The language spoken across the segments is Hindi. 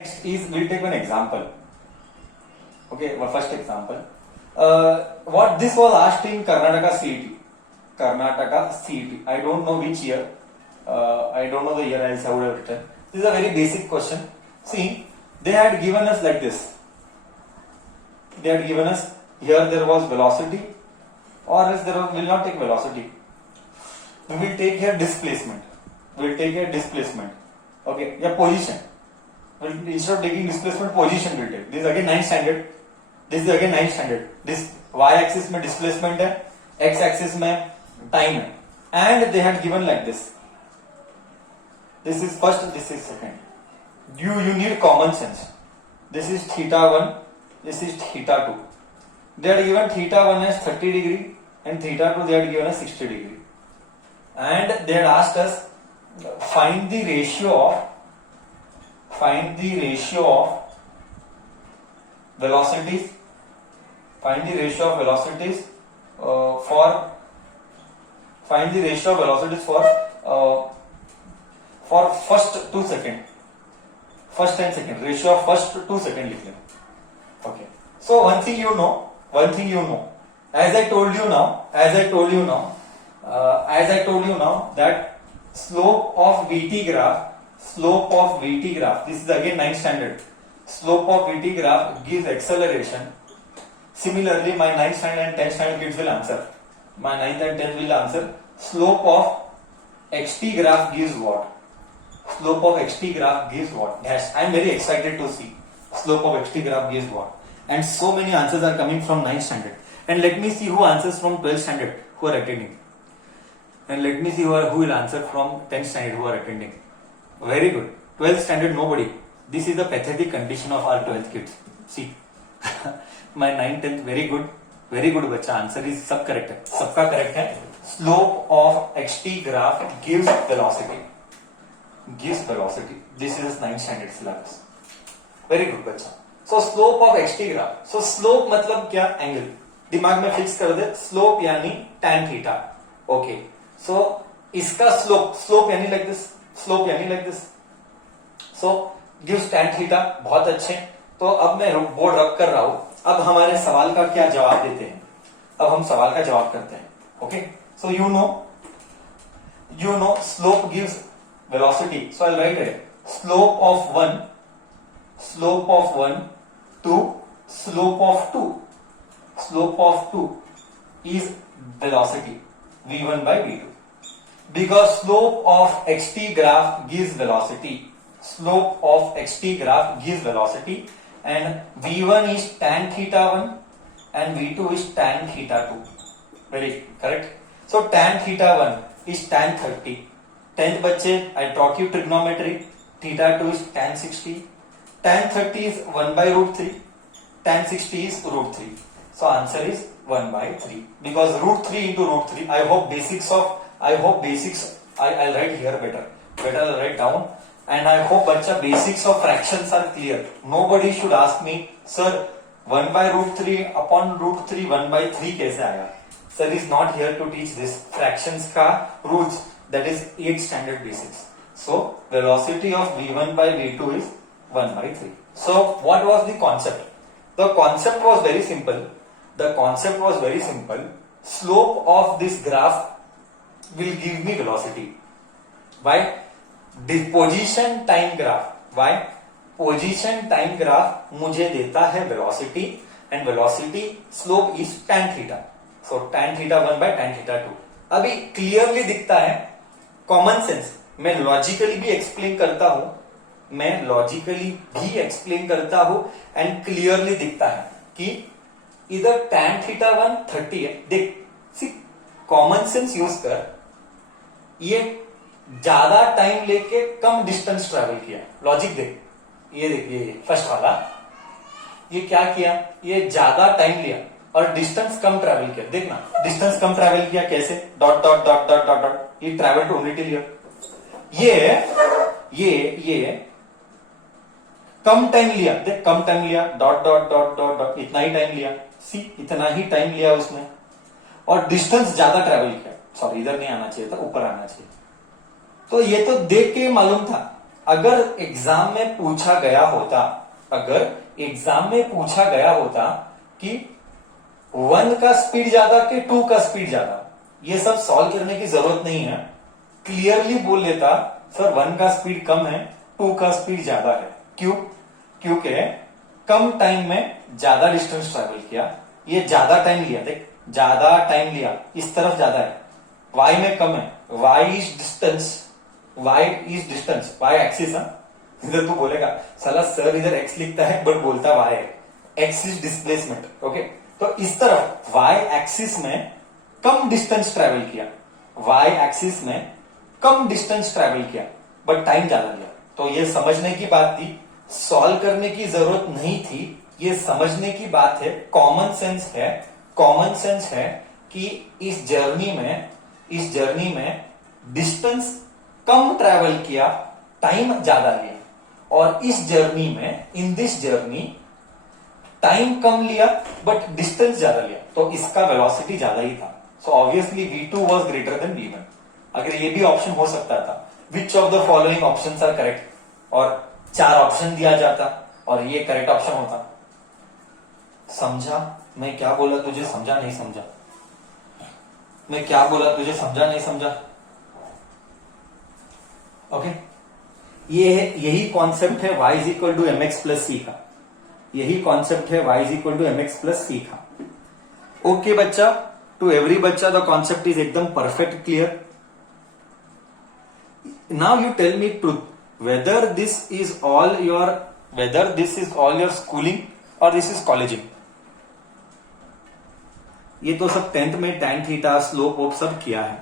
Next is we'll take one example. Okay, well, first example. What this was asked in Karnataka CET. Karnataka CET. I don't know which year. I don't know the year else I would have written. This is a very basic question. See, they had given us like this. They had given us here there was velocity, or else there will not take velocity. We will take here displacement. We will take here displacement. Okay, yeah, position. Well, instead of taking displacement, position will take. This is again 9th standard. This is again 9th standard. This y-axis में displacement है, x-axis में time है, and they had given like this. This is first, this is second. You need common sense. This is theta 1, this is theta 2. They had given theta 1 as 30 degree and theta 2 they had given as 60 degree. And they had asked us find the ratio of velocities. Find the ratio of velocities for first 2 second. First and second ratio of first 2 second लिख लें. Okay. So one thing you know. As I told you now that slope of VT graph. This is again 9th standard. Slope of VT graph gives acceleration. Similarly, my 9th standard and 10th standard kids will answer. My 9th and 10th will answer. Slope of XT graph gives what? Slope of XT graph gives what? Yes, I am very excited to see. Slope of XT graph gives what? And so many answers are coming from 9th standard. And let me see who answers from 12th standard who are attending. And let me see who will answer from 10th standard who are attending. Very good. 12th standard nobody. This is the pathetic condition of our 12th kids. See. My 9th 10th very good बच्चा. Answer is सब correct है. सबका correct है. Slope of XT graph gives velocity. This is 9th standard syllabus. Very good बच्चा. So slope of XT graph. So slope मतलब क्या? Angle. दिमाग में फिक्स कर दे. Slope यानी tan theta. Okay. So इसका slope यानी like this. So gives tan theta. बहुत अच्छे. तो अब मैं बोर्ड रख कर रहा हूं. अब हमारे सवाल का क्या जवाब देते हैं? अब हम सवाल का जवाब करते हैं. Okay. So you know slope gives velocity. So I'll write it. Slope of 1 to slope of 2. Slope of 2 is velocity v1 by v2. Because slope of xt graph gives velocity. And v1 is tan theta 1 and v2 is tan theta 2. Very correct. So tan theta 1 is tan 30. 10th बच्चे, I taught you trigonometry. Theta 2 is tan 60. Tan 30 is 1 by root 3. Tan 60 is root 3. So answer is 1 by 3. Because root 3 into root 3. I'll write here better I'll write down. And I hope बच्चा basics of fractions are clear. Nobody should ask me, sir, 1 by root 3 upon root 3 1 by 3 कैसे आया? Sir is not here to teach this. Fractions का rules, that is 8th standard basics. So velocity of v1 by v2 is 1 by 3. So what was the concept? The concept was very simple. Slope of this graph will give me velocity. Why? The position time graph. Why? Position time graph मुझे देता है velocity and velocity slope is tan theta. So tan theta 1 by tan theta 2. अभी clearly दिखता है. Common sense. मैं logically भी explain करता हूं and clearly दिखता है कि इधर tan theta 1 30 है. देख, see, common sense use कर. ये ज्यादा टाइम लेके कम डिस्टेंस ट्रैवल किया. लॉजिक देख, ये फर्स्ट वाला, ये क्या किया? ये ज्यादा टाइम लिया और डिस्टेंस कम ट्रैवल किया. देखना, डिस्टेंस कम ट्रैवल किया कैसे? Dot dot dot dot dot dot. ये ट्रैवल टू ओनली टिल ये कम टाइम लिया. देख, कम टाइम लिया. Dot dot dot dot dot. इतना ही टाइम लिया. सी, इतना ही टाइम लिया उसने और डिस्टेंस ज्यादा ट्रैवल किया. सॉरी, इधर नहीं आना चाहिए था, ऊपर आना चाहिए. तो ये तो देख के मालूम था. अगर एग्जाम में पूछा गया होता, अगर एग्जाम में पूछा गया होता कि 1 का स्पीड ज्यादा कि 2 का स्पीड ज्यादा, ये सब सॉल्व करने की जरूरत नहीं है, क्लियरली बोल लेता सर 1 का स्पीड कम है, 2 का स्पीड ज्यादा है। क्यों? क्योंकि कम टाइम में ज्यादा डिस्टेंस ट्रेवल किया, ये ज्यादा टाइम लिया, देख ज्यादा टाइम लिया, इस तरफ ज्यादा है, y में कम है, y is distance, y is distance, y axis है। इधर तू बोलेगा साला सर इधर x लिखता है बट बोलता y है, x इज डिस्प्लेसमेंट। ओके, तो इस तरफ y एक्सिस में कम डिस्टेंस ट्रेवल किया, y एक्सिस में कम डिस्टेंस ट्रेवल किया बट टाइम ज्यादा लिया। तो ये समझने की बात थी, सॉल्व करने की जरूरत नहीं थी, ये समझने की बात है, कॉमन सेंस है, कॉमन सेंस है कि इस जर्नी में डिस्टेंस कम ट्रेवल किया, टाइम ज्यादा लिया, और इस जर्नी में, इन दिस जर्नी टाइम कम लिया बट डिस्टेंस ज्यादा लिया, तो इसका वेलोसिटी ज्यादा ही था। So obviously v2 was greater than v1। अगर ये भी ऑप्शन हो सकता था, which of the following options are correct, और 4 ऑप्शन दिया जाता और ये करेक्ट ऑप्शन होता। समझा मैं क्या बोला तुझे? समझा नहीं समझा? मैं क्या बोला तुझे? समझा नहीं समझा? ओके, यही कॉन्सेप्ट है y is equal to M X plus C का, यही कॉन्सेप्ट है y is equal to M X plus C का। ओके बच्चा, टू एवरी बच्चा द कॉन्सेप्ट इज एकदम perfect clear. Now you tell me truth, whether this is all your schooling or this is colleging। ये तो सब 10th में tan थीटा स्लोप ऑफ सब किया है,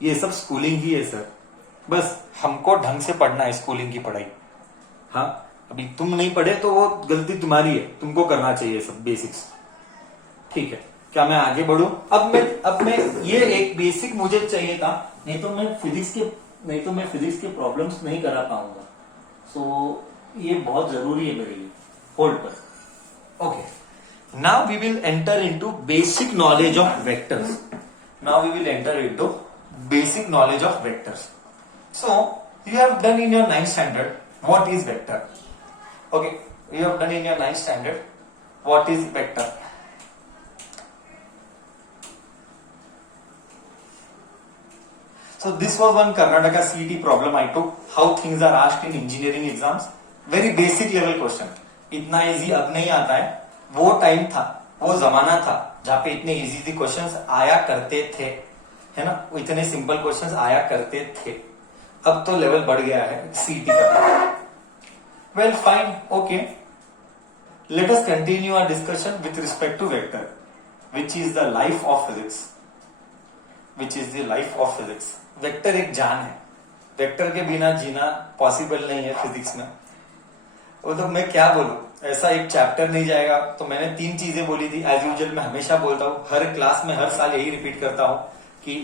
ये सब स्कूलिंग ही है सर, बस हमको ढंग से पढ़ना है स्कूलिंग की पढ़ाई। हाँ, अभी तुम नहीं पढ़े तो वो गलती तुम्हारी है, तुमको करना चाहिए सब बेसिक्स। ठीक है, क्या मैं आगे बढ़ू? अब मैं ये एक बेसिक मुझे चाहिए था, नहीं तो मैं फिजिक्स के प्रॉब्लम्स नहीं करा पाऊंगा। सो ये बहुत जरूरी है मेरे लिए। होल्ड पर। Okay, now we will enter into basic knowledge of vectors. So you have done in your 9th standard what is vector. Okay, you have done in your 9th standard what is vector. So this was one Karnataka CET problem I took, how things are asked in engineering exams, very basic level question, इतना इजी अब नहीं आता है। वो टाइम था, वो जमाना था जहाँ पे इतने इजी क्वेश्चंस आया करते थे, है ना, इतने सिंपल क्वेश्चंस आया करते थे। अब तो लेवल बढ़ गया है CET का। Well fine, okay, let us continue our discussion with respect to vector, which is the life of physics. Vector एक जान है, वेक्टर के बिना जीना पॉसिबल नहीं है फिजिक्स में। वो तो मैं क्या बोलूं, ऐसा एक चैप्टर नहीं जाएगा। तो मैंने 3 चीजें बोली थी, एज यूजुअल मैं हमेशा बोलता हूं, हर क्लास में हर साल यही रिपीट करता हूं कि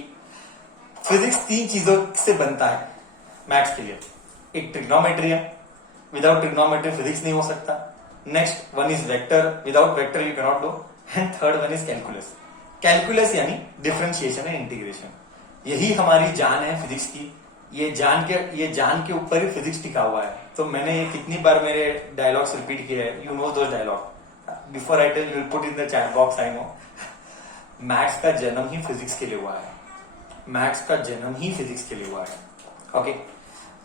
फिजिक्स 3 चीजों से बनता है मैथ्स के लिए। एक ट्रिग्नोमेट्री है, विदाउट ट्रिग्नोमेट्री फिजिक्स नहीं हो सकता। Next one is vector, without vector you cannot do. And third one is calculus यानी डिफरेंशिएशन एंड इंटीग्रेशन। यही हमारी जान है फिजिक्स की, ये जान के ऊपर ही फिजिक्स टिका हुआ है। तो मैंने ये कितनी बार मेरे डायलॉग्स रिपीट किए हैं, यू नो दो dialogue. Before I tell, you will put in the chat box, I know. Maths का जन्म ही फिजिक्स के लिए हुआ है, मैथ्स का जन्म ही फिजिक्स के लिए हुआ है। ओके,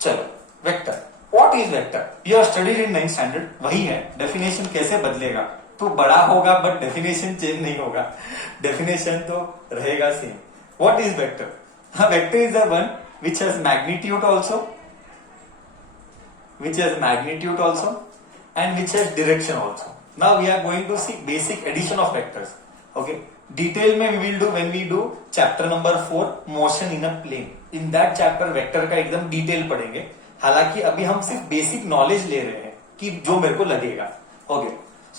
चलो vector, what is vector? You are studied in 9th standard, वही है। डेफिनेशन कैसे बदलेगा? तो बड़ा होगा बट डेफिनेशन चेंज नहीं होगा, डेफिनेशन तो रहेगा same. What is vector? Vector is the one which has magnitude also and which has direction also. Now we are going to see basic addition of vectors. Okay, detail में we will do when we do chapter number 4 motion in a plane. In that chapter vector का एकदम डिटेल पढ़ेंगे। हालांकि अभी हम सिर्फ बेसिक नॉलेज ले रहे हैं कि जो मेरे को लगेगा। Okay,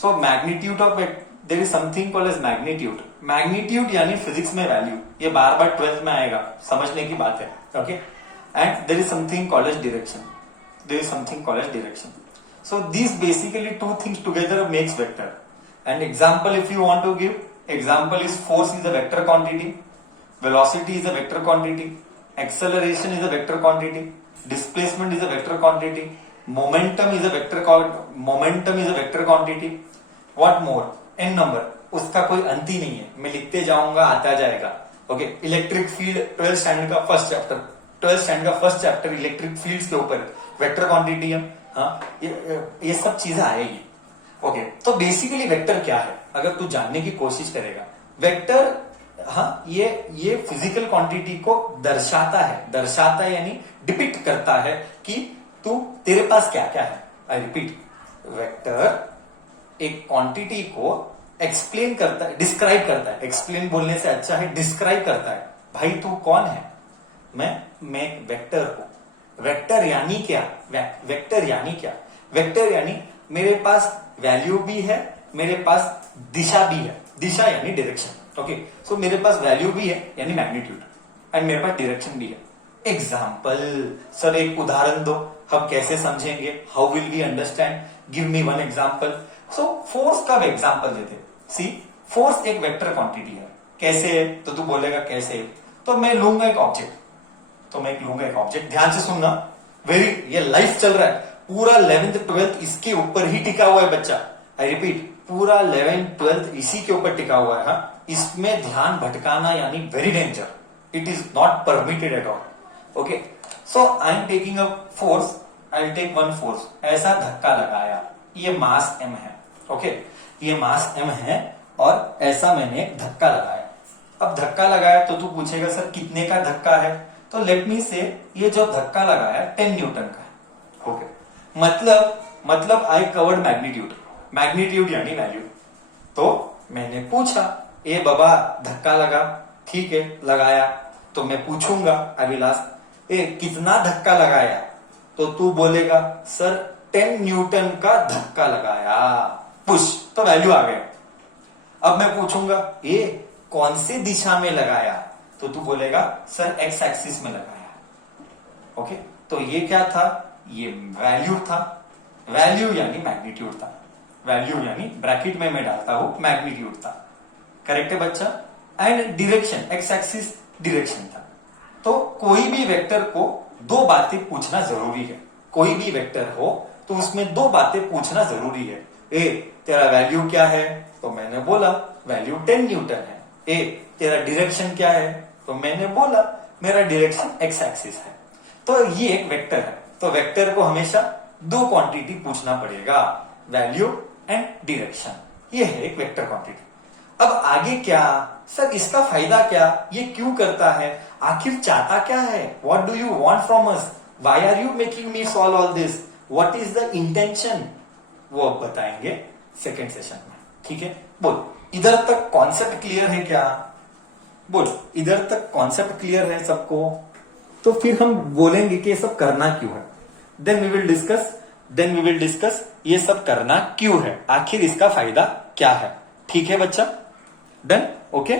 so magnitude of, there is something called as magnitude. Magnitude यानी फिजिक्स में वैल्यू, ये बार बार 12th में आएगा, समझने की बात है। Okay, and there is something called as direction. So these basically 2 things together makes vector. An example, if you want to give example, is force is a vector quantity, velocity is a vector quantity, acceleration is a vector quantity, displacement is a vector quantity, momentum is a vector quantity, what more, an number, उसका कोई अंत ही नहीं है, मैं लिखते जाऊंगा आता जाएगा। Okay, electric field 12th standard का फर्स्ट चैप्टर इलेक्ट्रिक फील्ड्स के ऊपर वेक्टर क्वांटिटी है। हाँ, ये सब चीजें आएगी। ओके, तो बेसिकली वेक्टर क्या है अगर तू जानने की कोशिश करेगा, वेक्टर, हाँ, ये फिजिकल क्वांटिटी को दर्शाता है यानी डिपिक्ट करता है कि तेरे पास क्या क्या है। आई रिपीट, वेक्टर एक क्वांटिटी को एक्सप्लेन करता है, डिस्क्राइब करता है। एक्सप्लेन बोलने से अच्छा है डिस्क्राइब करता है। भाई तू कौन है? मैं एक वेक्टर हूं। वेक्टर यानी क्या? वेक्टर यानी मेरे पास वैल्यू भी है, मेरे पास दिशा भी है। दिशा यानी डायरेक्शन। ओके, सो मेरे पास वैल्यू भी है यानी मैग्नीट्यूड, एंड मेरे पास डायरेक्शन भी है। एग्जाम्पल, सर एक उदाहरण दो, हम कैसे समझेंगे? How will we understand? Give me one example. So force का एग्जाम्पल देते। सी, फोर्स एक वेक्टर क्वांटिटी है। कैसे है? तो तू बोलेगा कैसे? तो मैं लूंगा एक ऑब्जेक्ट, ध्यान से सुनना, ये लाइफ चल रहा है, पूरा 11th 12th इसके ऊपर ही टिका हुआ है बच्चा। आई रिपीट, पूरा 11th 12th इसी के ऊपर टिका हुआ है। हाँ, इसमें ध्यान भटकाना यानी very danger, it is not permitted at all. Okay, so I am taking a force, I will take one force, ऐसा धक्का लगाया, ये मास m है। ओके, ये मास m है और ऐसा मैंने धक्का लगाया। अब धक्का लगाया तो तू पूछेगा सर कितने का धक्का है? तो लेट मी से, ये जो धक्का लगाया 10 न्यूटन का है। ओके, मतलब आई कवर्ड मैग्नीट्यूड यानी वैल्यू। तो मैंने पूछा, ए बाबा धक्का लगा, ठीक है लगाया, तो मैं पूछूंगा, आई विल आस्क, ए कितना धक्का लगाया? तो तू बोलेगा सर 10 न्यूटन का धक्का लगाया, पुश, तो वैल्यू आ गया। अब मैं पूछूंगा, ए कौन सी दिशा में लगाया? तो तू बोलेगा सर एक्स एक्सिस में लगाया। ओके, तो ये क्या था? ये वैल्यू था। वैल्यू यानी मैग्नीट्यूड था। वैल्यू यानी ब्रैकेट में मैं डालता हूं मैग्नीट्यूड था। करेक्ट है बच्चा? And direction, x axis direction था। तो कोई भी वेक्टर को दो बातें पूछना जरूरी है। कोई भी वेक्टर हो तो उसमें दो बातें पूछना जरूरी है। ए तेरा वैल्यू क्या है? तो मैंने बोला वैल्यू 10 न्यूटन है। ए तेरा डायरेक्शन क्या है? तो मैंने बोला मेरा डायरेक्शन एक्स एक्सिस है। तो ये एक वेक्टर है। तो वेक्टर को हमेशा दो क्वांटिटी पूछना पड़ेगा, वैल्यू एंड डायरेक्शन। ये है एक वेक्टर क्वांटिटी। अब आगे क्या? सर इसका फायदा क्या? ये क्यों करता है? आखिर चाहता क्या है? What do you want from us? Why are you making me solve all this? What is the intention? वो अब बताएंगे सेकेंड सेशन में। ठीक है, बोल इधर तक कॉन्सेप्ट क्लियर है क्या? बोल इधर तक कॉन्सेप्ट क्लियर है सबको? तो फिर हम बोलेंगे कि ये सब करना क्यों है। देन वी विल डिस्कस ये सब करना क्यों है, आखिर इसका फायदा क्या है। ठीक है बच्चा, डन? ओके।